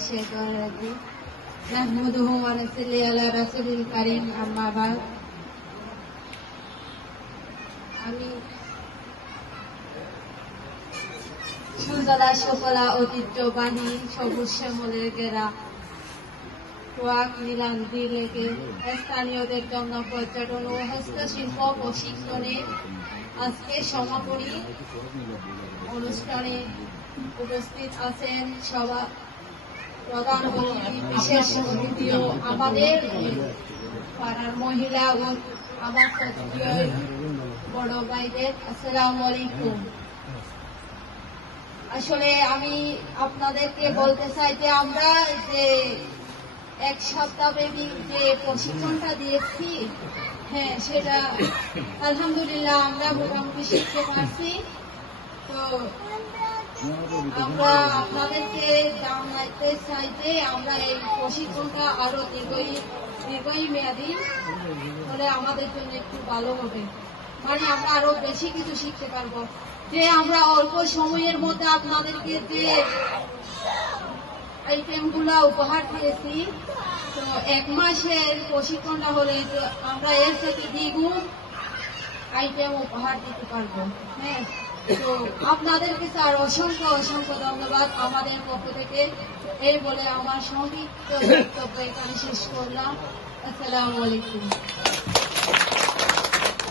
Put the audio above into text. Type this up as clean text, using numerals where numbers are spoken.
الشيطان الرجيم نحمده ونصلي على رسول الكريم أما بعد আমি সুজলা সুফলা ঐতিহ্যবাহী সবুজ শ্যামলের ঘেরা ওয়াক নীলান্দি লেকে স্থানীয়দের জন্য পর্যটন ও হস্তশিল্প প্রশিক্ষণে আজকে সমাপনী অনুষ্ঠানে উপস্থিত আছেন সভা প্রধান অতিথি বিশেষ অতিথি ও আমাদের পাড়ার মহিলা ও আমার বড় ভাইদের আসসালামু আলাইকুম। আসলে আমি আপনাদেরকে বলতে চাই যে আমরা যে এক সপ্তাহব্যাপী যে প্রশিক্ষণটা দিয়েছি, হ্যাঁ সেটা আলহামদুলিল্লাহ আমরা মোটামুটি শিখতে পারছি। তো আমরা আপনাদেরকে জানাতে চাই যে আমরা এই প্রশিক্ষণটা আরো দীর্ঘই মেয়াদী হলে আমাদের জন্য একটু ভালো হবে, মানে আমরা আরো বেশি কিছু শিখতে পারবো। যে আমরা অল্প সময়ের মধ্যে আপনাদেরকে যে আইটেমগুলা উপহার দিয়েছি, তো 1 মাসের প্রশিক্ষণটা হলে আমরা এর থেকে দ্বিগুণ আইটেম উপহার দিতে পারবো। হ্যাঁ, তো আপনাদেরকে স্যার অসংখ্য অসংখ্য ধন্যবাদ আমাদের পক্ষ থেকে। এই বলে আমার সংক্ষিপ্ত বক্তব্য এখানে শেষ করলাম। আসসালামু আলাইকুম।